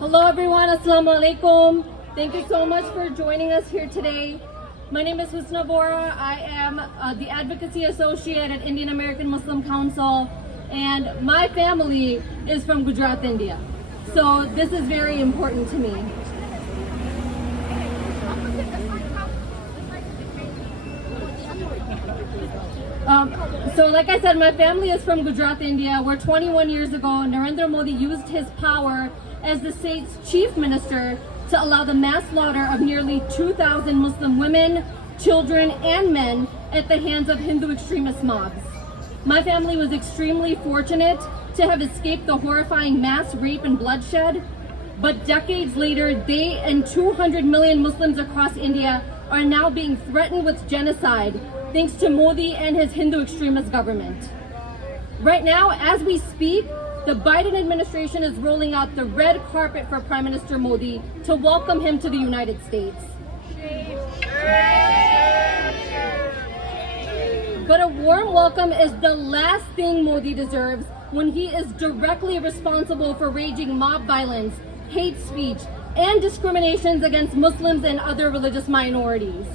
Hello everyone, Assalamu alaikum. Thank you so much for joining us here today. My name is Husnaa Vohra. I am the Advocacy Associate at Indian American Muslim Council, and my family is from Gujarat, India. So this is very important to me. So like I said, my family is from Gujarat, India, where 21 years ago, Narendra Modi used his power as the state's chief minister to allow the mass slaughter of nearly 2,000 Muslim women, children, and men at the hands of Hindu extremist mobs. My family was extremely fortunate to have escaped the horrifying mass rape and bloodshed, but decades later, they and 200 million Muslims across India are now being threatened with genocide thanks to Modi and his Hindu extremist government. Right now, as we speak, the Biden administration is rolling out the red carpet for Prime Minister Modi to welcome him to the United States. But a warm welcome is the last thing Modi deserves when he is directly responsible for raging mob violence, hate speech, and discriminations against Muslims and other religious minorities.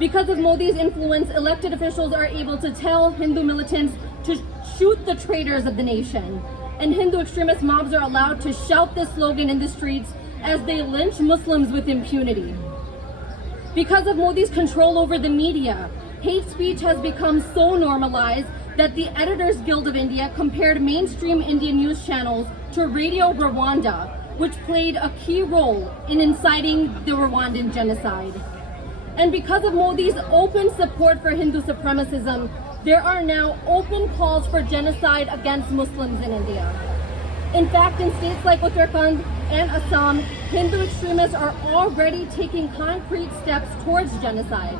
Because of Modi's influence, elected officials are able to tell Hindu militants to shoot the traitors of the nation. And Hindu extremist mobs are allowed to shout this slogan in the streets as they lynch Muslims with impunity. Because of Modi's control over the media, hate speech has become so normalized that the Editors Guild of India compared mainstream Indian news channels to Radio Rwanda, which played a key role in inciting the Rwandan genocide. And because of Modi's open support for Hindu supremacism, there are now open calls for genocide against Muslims in India. In fact, in states like Uttarakhand and Assam, Hindu extremists are already taking concrete steps towards genocide.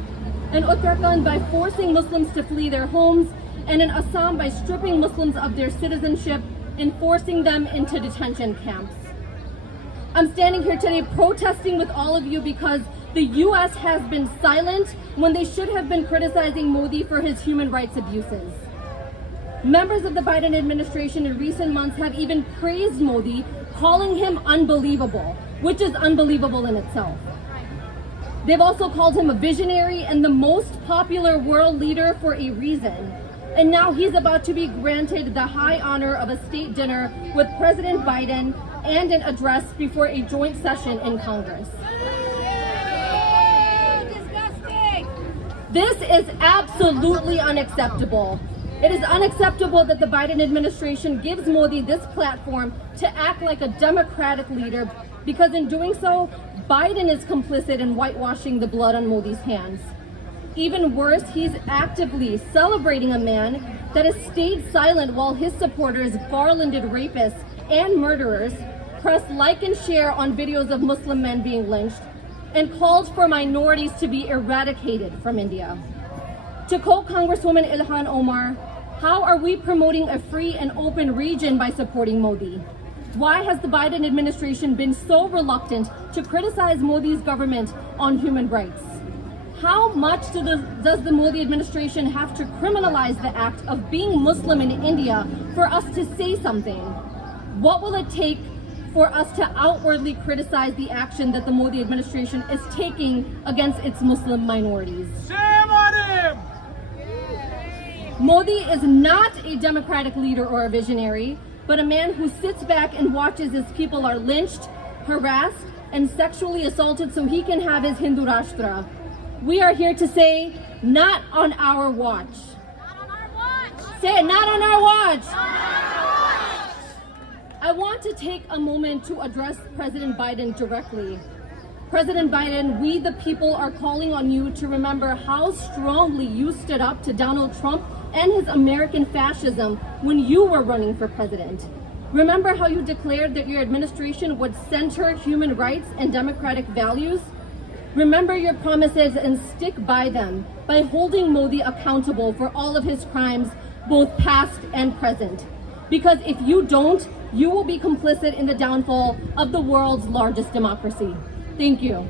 In Uttarakhand, by forcing Muslims to flee their homes, and in Assam, by stripping Muslims of their citizenship and forcing them into detention camps. I'm standing here today protesting with all of you because the US has been silent when they should have been criticizing Modi for his human rights abuses. Members of the Biden administration in recent months have even praised Modi, calling him unbelievable, which is unbelievable in itself. They've also called him a visionary and the most popular world leader for a reason. And now he's about to be granted the high honor of a state dinner with President Biden and an address before a joint session in Congress. This is absolutely unacceptable. It is unacceptable that the Biden administration gives Modi this platform to act like a democratic leader, because in doing so, Biden is complicit in whitewashing the blood on Modi's hands. Even worse, he's actively celebrating a man that has stayed silent while his supporters, garlanded rapists and murderers, press like and share on videos of Muslim men being lynched, and called for minorities to be eradicated from India. To quote Congresswoman Ilhan Omar, how are we promoting a free and open region by supporting Modi? Why has the Biden administration been so reluctant to criticize Modi's government on human rights? How much does the Modi administration have to criminalize the act of being Muslim in India for us to say something? What will it take for us to outwardly criticize the action that the Modi administration is taking against its Muslim minorities? Shame on him! Modi is not a democratic leader or a visionary, but a man who sits back and watches as people are lynched, harassed, and sexually assaulted so he can have his Hindu Rashtra. We are here to say, not on our watch. Not on our watch. Say it, not on our watch. Not on our watch. I want to take a moment to address President Biden directly. President Biden, we the people are calling on you to remember how strongly you stood up to Donald Trump and his American fascism when you were running for president. Remember how you declared that your administration would center human rights and democratic values? Remember your promises and stick by them by holding Modi accountable for all of his crimes, both past and present. Because if you don't, you will be complicit in the downfall of the world's largest democracy. Thank you.